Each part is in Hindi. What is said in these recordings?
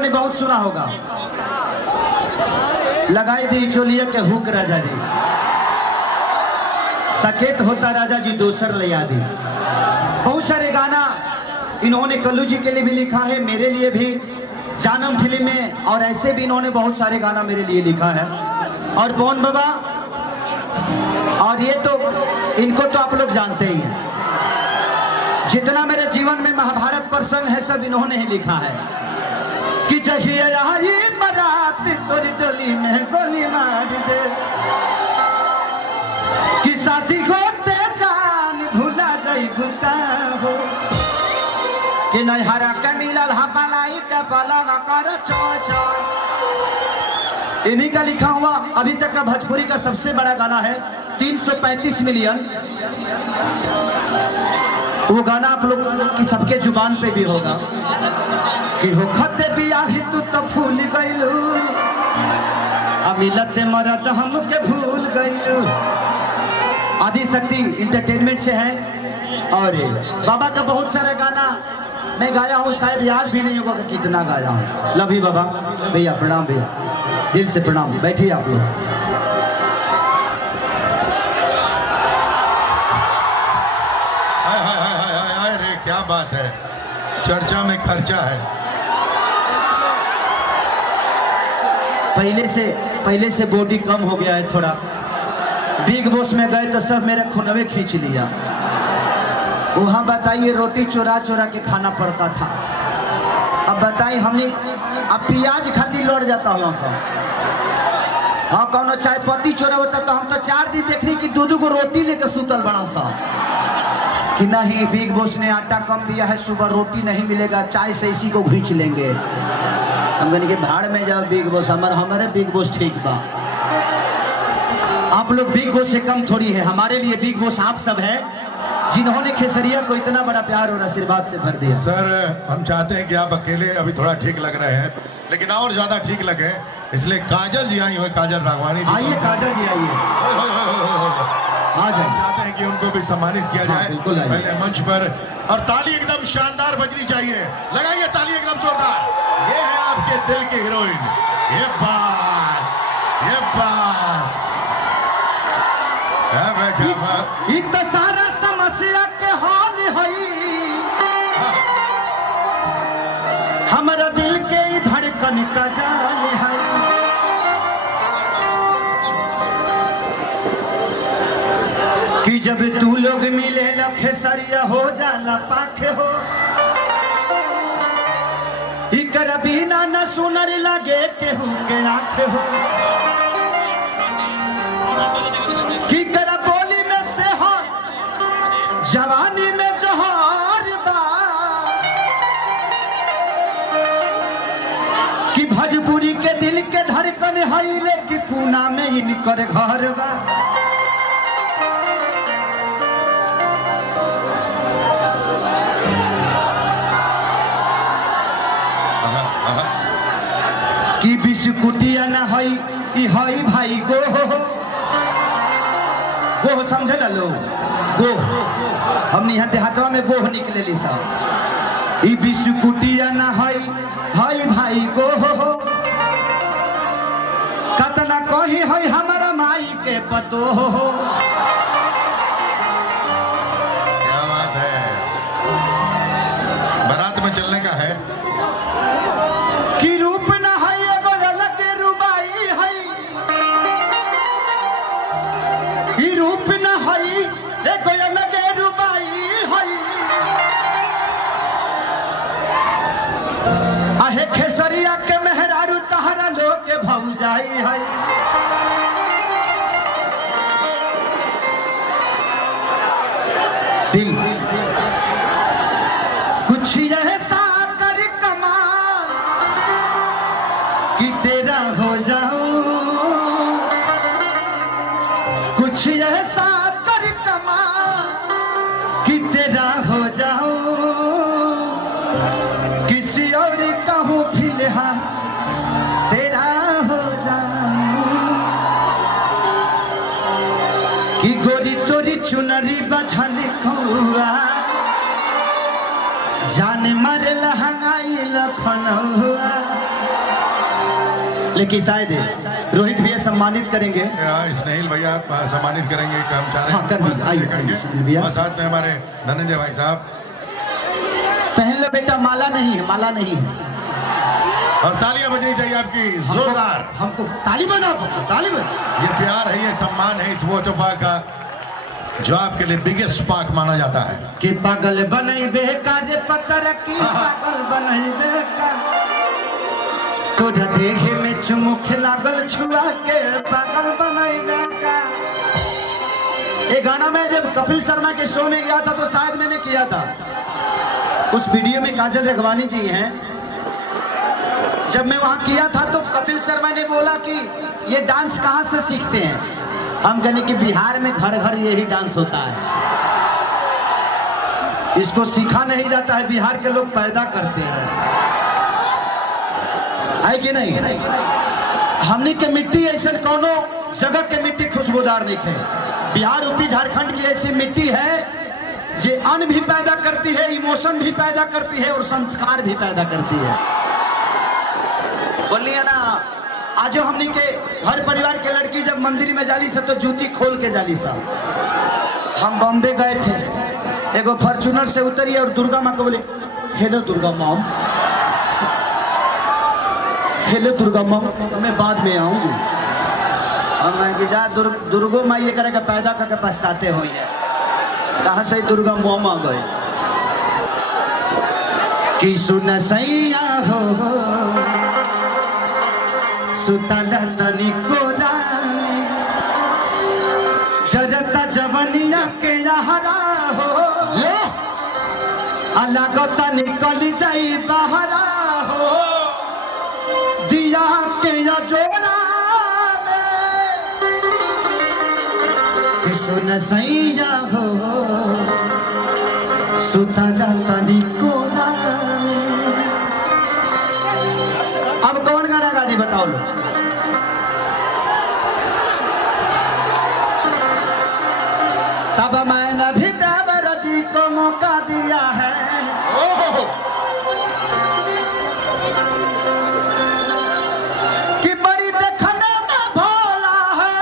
ने बहुत सुना होगा, लगाई दी चोलिया के हुक राजा जी, सकेत होता राजा जी दोसर ले यादी। बहुत सारे गाना इन्होंने कल्लू जी के लिए भी लिखा है, मेरे लिए भी, जानम फिल्म में, और ऐसे भी इन्होंने बहुत सारे गाना मेरे लिए लिखा है। और पवन बाबा, और ये तो इनको तो आप लोग जानते ही हैं, जितना मेरे जीवन में महाभारत प्रसंग है सब इन्होंने ही लिखा है कि जहिया आई बारात तोरी डोली में गोली मार दे, कि साथी होते जान भूला जाई भूता हो, कि नैहरा के मिलल हपलाई के पलवा कर चोय चोय। इन्हीं का लिखा हुआ अभी तक का भोजपुरी का सबसे बड़ा गाना है, 335 मिलियन। वो गाना आप लोग की सबके जुबान पे भी होगा कि हो खते बियाही तू तो भूल गइलू, अमिलते मरद हमके भूल गइलू। आदि शक्ति इंटरटेनमेंट से है। और बाबा का बहुत सारा गाना मैं गाया हूँ, शायद याद भी नहीं होगा कि कितना गाया हूँ। लव यू बाबा, भैया प्रणाम, भैया दिल से प्रणाम। बैठिए आप लोग। क्या बात है, चर्चा में खर्चा है। पहले से बॉडी कम हो गया है थोड़ा। बिग बॉस में गए तो सब मेरे खुनवे खींच लिया। वहाँ बताइए रोटी चोरा चोरा के खाना पड़ता था। अब बताइए हमने अब प्याज खाती लौट जाता हूँ सब। हाँ कौनो चाय पत्ती चोरा होता तो हम तो 4 दिन देखने की 2-2 को रोटी लेकर सुतल बना सा कि नहीं बिग बॉस ने आटा कम दिया है, सुबह रोटी नहीं मिलेगा, चाय से इसी को खींच लेंगे। हम कहने के भाड़ में जाओ बिग बॉस, हमारे बिग बॉस ठीक बा। आप लोग बिग बॉस से कम थोड़ी है, हमारे लिए बिग बॉस आप सब है जिन्होंने खेसरिया को इतना बड़ा प्यार और आशीर्वाद से भर दिया। सर हम चाहते हैं कि आप अकेले अभी थोड़ा ठीक लग रहे हैं, लेकिन और ज्यादा ठीक लगे, इसलिए काजल जी आई हुए, काजल राघवानी जी। आइए काजल जी आइए, हम चाहते हैं कि उनको भी सम्मानित किया जाए पहले मंच पर, और ताली एकदम शानदार बजनी चाहिए। लगाइए ताली एकदम जोरदार। ये है आपके दिल की हीरोइन, ये बात एक तो सारा समस्या के हाल है, हमारा दिल के धड़कन का जाल है। कि जब तू लोग मिले खेसरिया हो जाला पाखे हो, इकर बिना न सुनर लगे केहू के आंखें हो, कि कर बोली में से हो जवानी में जोहर बा, कि भोजपुरी के दिल के धड़कन है, कि पूना में इनकर घर बा। कि बिस्कुटिया न हई भाई गोह समझे ला लो, गोह हमने यहाँ देहातवा में गोह निकले ली सब। ई बिस्कुटिया न हई भाई गोह, कतना कही हई हमारा माई के पतो हो। क्या बात है, बारात में चलने का है। कि रूप न है एगो अलग रुबाई है, ई रूप न है एगो अलग रुबाई है। आहे खेसरिया के मेहरारू तहरा लोग के भौजाई है। दिल कुछ ऐसा कर कमाल कि तेरा हो जाऊं, कुछ ऐसा कर कमाल कि तेरा हो जाऊं, किसी और कहूँ फिलहाल तेरा हो जाऊं, कि गोरी तोरी चुनरी बझल कौआ, जान मर लहंगाई लखनऊआ। लेकिन शायद रोहित भैया सम्मानित करेंगे। स्नेहिल भैया सम्मानित करेंगे कर्मचारी। हाँ, कर दीजिए, आइए भैया। और साथ में हमारे धनंजय भाई साहब। पहन लो बेटा, माला नहीं है, माला नहीं है। और तालियां बजनी चाहिए आपकी जोरदार। हमको ताली बजाओ, ताली बजाओ। ये प्यार है, ये सम्मान है इस वोटो पाक का, जो आपके लिए बिगेस्ट पाक माना जाता है। कि पागल बनई बेकार पत्थर की, पागल बनई बेकार तोरा देखे में चुमुख लागल छुआ के, पागल बनई बेकार। ये गाना मैं जब कपिल शर्मा के शो में गया था तो शायद मैंने किया था। उस वीडियो में काजल रघवानी जी हैं। जब मैं वहां किया था तो कपिल शर्मा ने बोला कि ये डांस कहाँ से सीखते हैं। हम कहने कि बिहार में घर घर यही डांस होता है, इसको सीखा नहीं जाता है, बिहार के लोग पैदा करते हैं, है कि नहीं? हमने के मिट्टी ऐसे कोनो जगह के मिट्टी खुशबूदार नहीं है। बिहार, यूपी, झारखंड की ऐसी मिट्टी है जो अन्न भी पैदा करती है, इमोशन भी पैदा करती है और संस्कार भी पैदा करती है। बोलिए ना। आज जो हमने के हर परिवार के लड़की जब मंदिर में जाली से तो जूती खोल के जाली सा। हम बॉम्बे गए थे, एगो फॉर्चूनर से उतरी और दुर्गा माँ को बोले हेलो दुर्गा माँ, हेलो दुर्गा माँ, मैं बाद में आऊंगी। और मैं कि जा दुर्गो माँ ये करेगा पैदा करके पछताते हो, कहाँ से दुर्गा माँ आ गए कि सुन सैया हो सुतला तनी कोरा जरता जवनिया के यहरा हो, अलगता निकल जाई बहरा हो, दिया के जोरा में कि सुन सैया हो सुतला तनी कोरा। अब कौन गाना गा दी बताओ लो। तब मैंने भी देवर जी को मौका दिया है, कि बड़ी देखने में भोला है,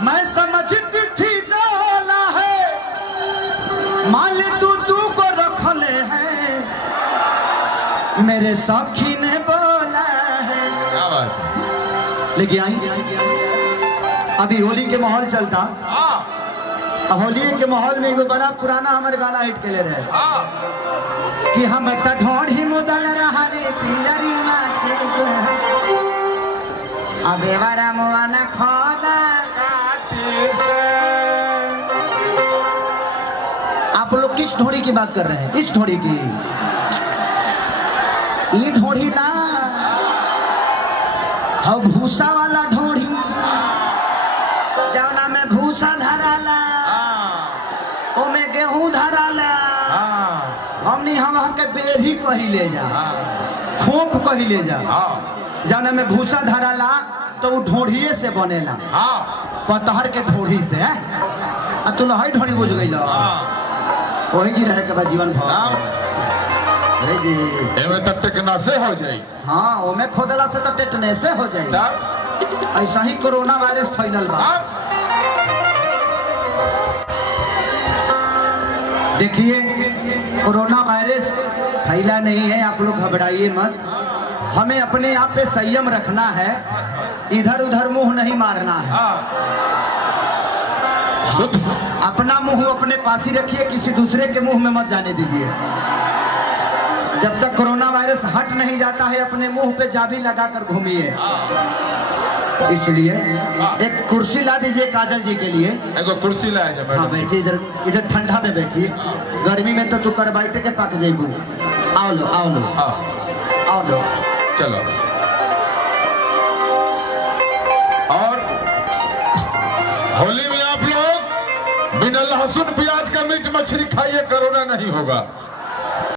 मैं समझती थी लोला है, मान तू को रख ले है, मेरे सखी ने बोला है। क्या बात। लेकिन आई अभी होली के माहौल चलता, होली के माहौल में एगो बड़ा पुराना हमारे गाना हिट के ले रहे कि हम ढोढ़ी मुदल रहा रे पियरी अबेवारा मुआना खोदा से। आप लोग किस ढोड़ी की बात कर रहे हैं? इस ढोड़ी की? ये ढोड़ी ना, हाँ भूसा वाला ढोड़ी, जवना में भूसा धराला, ओमे गेहूं धराला, हमनी हम के बेरी कही ले जा, खोप कही ले जा, जवना में भूसा धराला तो वो ढोढ़िए से बनेला, पतहर के ढोढ़ी से। आ तू लहई ढोड़ी बुझ गई, वही जी रहे के बाद जीवन भर जी टेटनेसे हो जाए। हाँ, ओमे खोदला से तो टेटनेसे हो जाए। ऐसा ही कोरोना वायरस फैलल बा। देखिए कोरोना वायरस फैला नहीं है, आप लोग घबराइए मत। हमें अपने आप पे संयम रखना है, इधर उधर मुंह नहीं मारना है। अपना मुंह अपने पास ही रखिए, किसी दूसरे के मुंह में मत जाने दीजिए। जब तक कोरोना वायरस हट नहीं जाता है अपने मुंह पे चाबी लगाकर घूमिए। इसलिए एक कुर्सी ला दीजिए काजल जी के लिए। एक कुर्सी लाया जाए। हाँ बैठिए, इधर इधर ठंडा में बैठिए, गर्मी में तो तू कर बैठे के पक जाइबू। आओ लो आओ लो आओ लो, चलो। और होली में आप लोग बिना लहसुन प्याज का मीट मछली खाइए, कोरोना नहीं होगा।